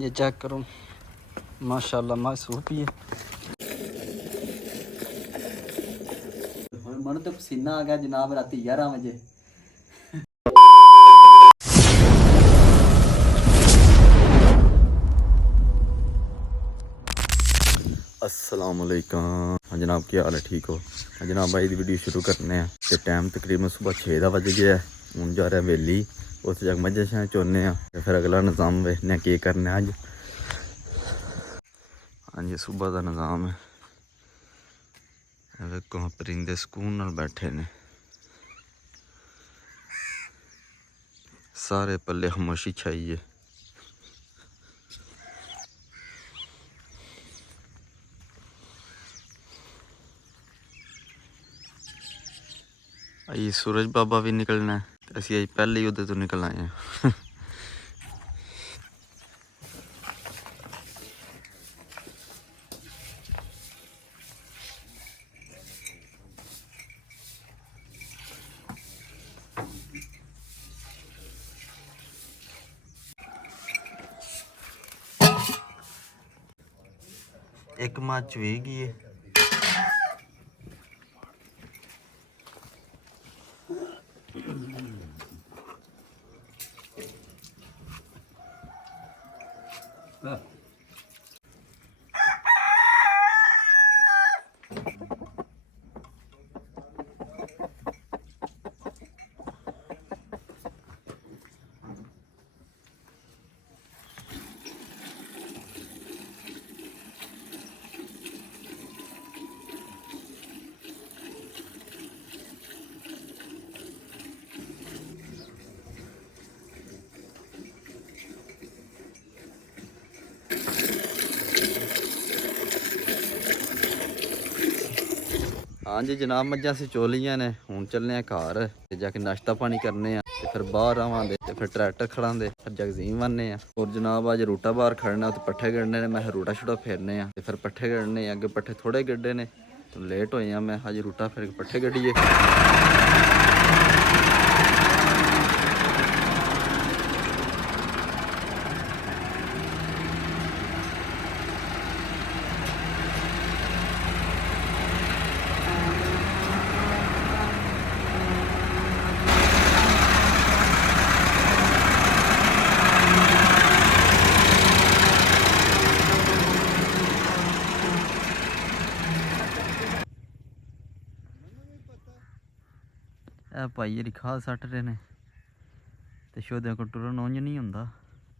ये चेक करो माशाल्लाह मासूफ ही है। मन तो पसीना आ गया जनाब रात 11 बजे। अस्सलाम वालेकुम। हाँ जनाब, क्या हाल है? ठीक हो? हाँ जनाब, भाई दी वीडियो शुरू करने हैं तो टाइम तकरीबन सुबह 6 बज गया है। हूँ जा रहा वेली उस जगह मझे शा चोने फिर अगला निज़ाम वेखने की करना अज। हाँ जी, सुबह का निज़ाम है। वेखो परिंदे सुकून नाल बैठे ने, सारे पल्ले खामोशी छाई है। अज सूरज बाबा भी निकलना है, असी अज पहले ही उधर तो निकल आए हैं। एक मच चुएगी है। हाँ जी जनाब, मझां असीं चोलियां ने, हुण चलने घर ते जाके नाश्ता पानी करने आ ते फिर बाहर आवांगे ते फिर ट्रैक्टर खड़ांदे फिर जगजीम आने आ। और जनाब अज रूटा बाहर खड़ना ते पट्ठे गड्ढने ने। मैं रूटा छुटा फेरने आ ते फिर पट्ठे गड्ढने अगे पट्ठे थोड़े गड्ढे ने तो लेट होए मैं अज रूटा फिर पट्ठे गड्ढिए। भाई जी खाद सट रहे ने ते शोदे को टुरन उंज नहीं होंदा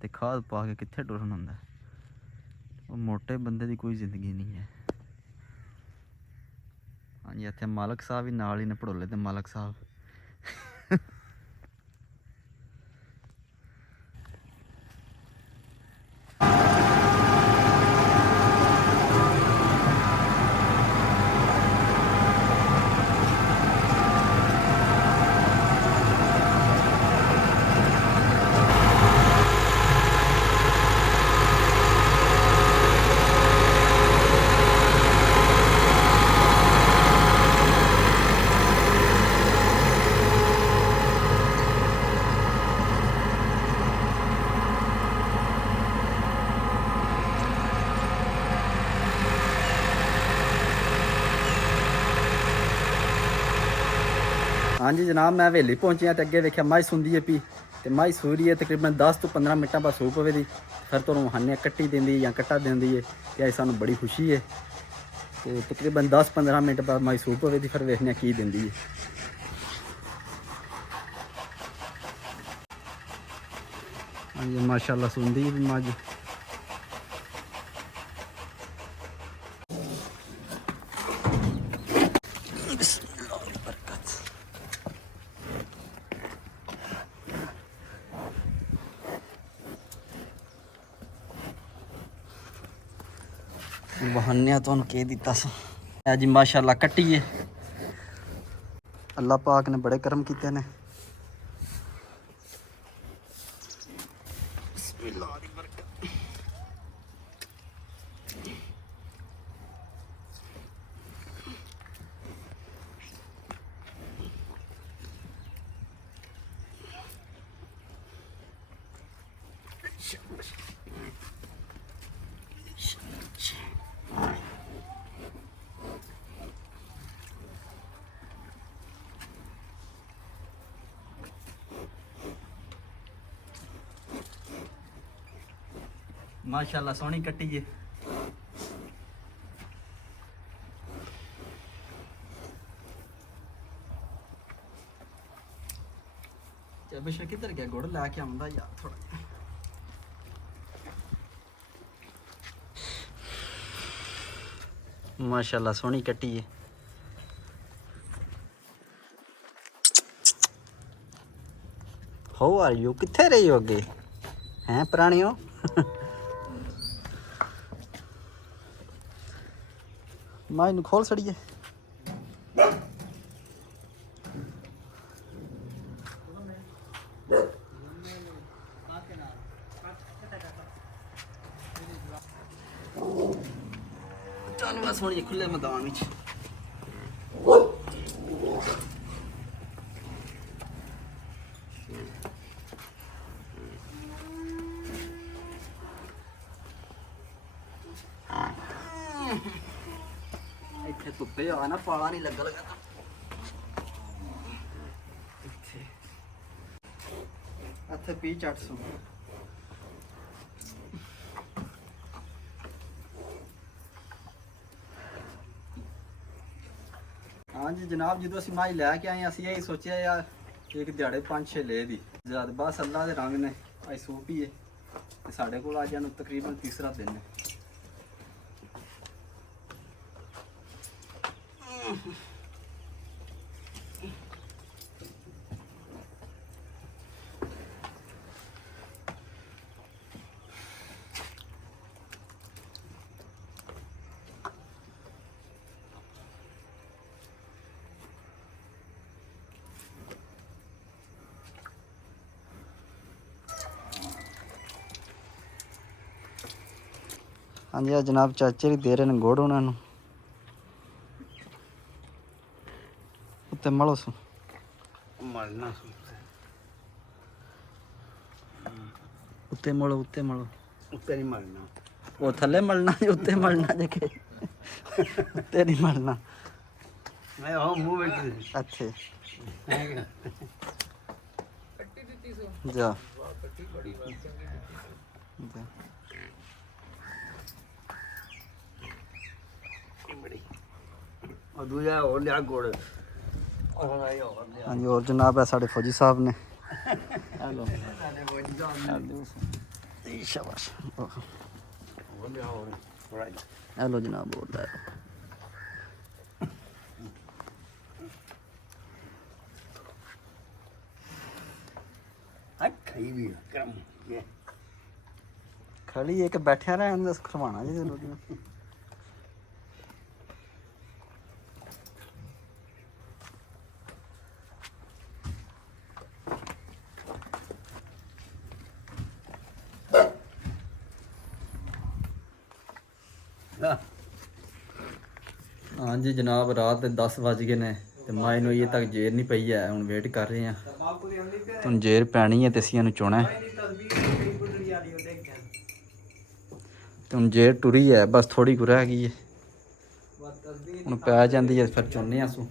ते खाद पा के कित्थे टुरन होंदा। मोटे बंदे की कोई जिंदगी नहीं है। हाँ जी, इत्थे मालक साहब ही नाल ही ने, भड़ोले दे मालक साहब। हाँ जी जनाब, मैं हवेली पहुंचिया तो अगे वेख्या मझ सुंदी है पी तो मझ सूरी है तकरीबन 10 तो 15 मिनटों बाद सूह पवे दी। फिर तुहानूं वहाने कट्टी देंदी या कट्टा देंदी है तो अज सानूं बड़ी खुशी है। तो तकरीबन 10-15 मिनट बाद मझ सूह पवे दी, फिर वेखने की देंदी है। हाँ जी माशाल्लाह सुंदी है मझ। बहाने तो कह दिता सा जी माशाल्लाह कट्टी है। अल्लाह पाक ने बड़े कर्म किए ने। माशाल्लाह सोहनी कट्टी है। बेशक किधर गया गुड़ लैके आंदा यार थोड़ा। माशाल्लाह सोहनी कट्टी है। How are you? किथे रही हो अगे हैं पुराने हो? मां इनू खोल छड़िए। चल बस हुण ये खुले मैदान विच इत्थे धुप्पे आ ना पाला नहीं लगा लगा इत्थे पी 800। हाँ जी जनाब, जो असीं माई लैके आए असीं यही सोचा यार एक दिहाड़े 5-6 ले दी जद बस अल्लाह दे रंग ने अज सूप ही है ते साढ़े कोल अज तकरीबन तीसरा दिन है। हाँ जी जनाब चाचे भी दे रहे हैं गुड़ उन्होंने उत्ते मलो सो मलना उत्ते मलो उत्ते नहीं मलना वो थले मलना उत्ते मलना देखे उत्ते नहीं मलना मैं हां मुंह बैठ अच्छे जा जा और दूजा और लिया गुड़। हाँ जी और जनाब है साढ़े फौजी साहब ने। हेलो शाबाश हेलो जनाब बोल रहा है। खड़ी एक बैठा रहा खरवाना जी रोटी हाँ जी जनाब रात 10 बज गए ने ते माई नू ये तक जेर नहीं पई है हुण वेट कर रहे हैं तुम जेर पैनी है ते असीं इहनूं चुना तुम जेर टुरी है बस थोड़ी कु रह गई है हुण पै जांदी है फिर चुनने असूं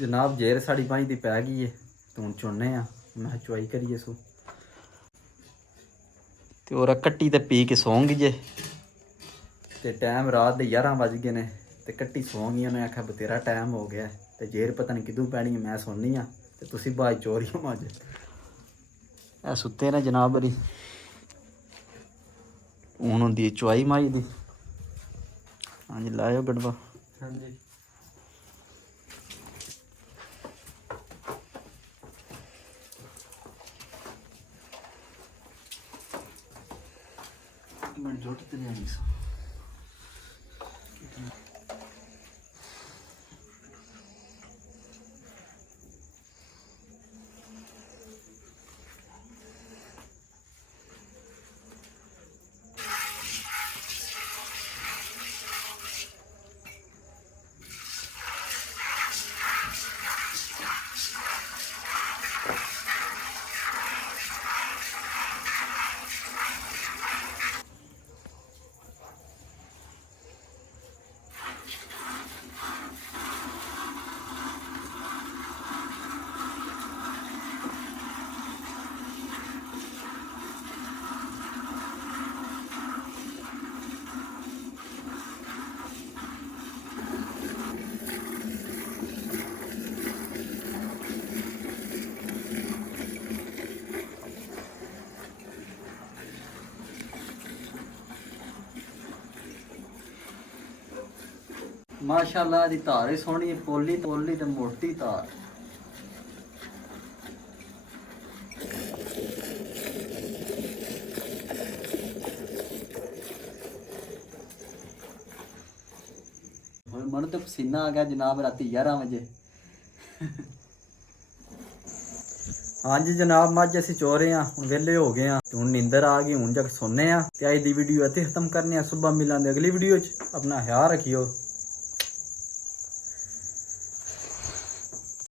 जनाब जेर साड़ी भाई दी पै गई है ते हुण चुनने आ मैं चुआई करिए सो ते और कट्टी ते पी के सौंगी जे ते टाइम रात दे 11 बज गए ने ते कट्टी सौ गई उन्हें आख्या बतेरा टाइम हो गया ते जेर पता नहीं किदू पैनी है मैं सुननी हाँ ते तुसीं बाज चोरी मज ए सुते ने जनाब बरी हूँ होंदी चुआई माई दी। हाँ जी लाओ गड़बा। हाँ जी जुट ते लिया ਮਾਸ਼ਾਅੱਲਾ ਦੀ ਧਾਰ ਹੀ ਸੋਹਣੀ, ਪੋਲੀ ਪੋਲੀ ਤੇ ਮੋਟੀ ਧਾਰ। ਹੁਣ ਮਨ ਤੇ ਪਸੀਨਾ ਆ ਗਿਆ ਜਨਾਬ ਰਾਤੀ 11 ਵਜੇ। ਹਾਂਜੀ ਜਨਾਬ, ਮੱਝ ਅਸੀਂ ਚੋ ਰਹੇ ਹਾਂ, ਹੁਣ ਵਿਹਲੇ ਹੋ ਗਏ ਹਾਂ, ਹੁਣ ਨੀਂਦਰ ਆ ਗਈ, ਹੁਣ ਜਾ ਕੇ ਸੋਨੇ ਆ। ਤੇ ਅੱਜ ਦੀ ਵੀਡੀਓ ਇੱਥੇ ਖਤਮ ਕਰਨੇ ਆ। ਸੁਬਹ ਮਿਲਾਂਗੇ ਅਗਲੀ ਵੀਡੀਓ 'ਚ। ਆਪਣਾ ਖਿਆਲ ਰੱਖਿਓ।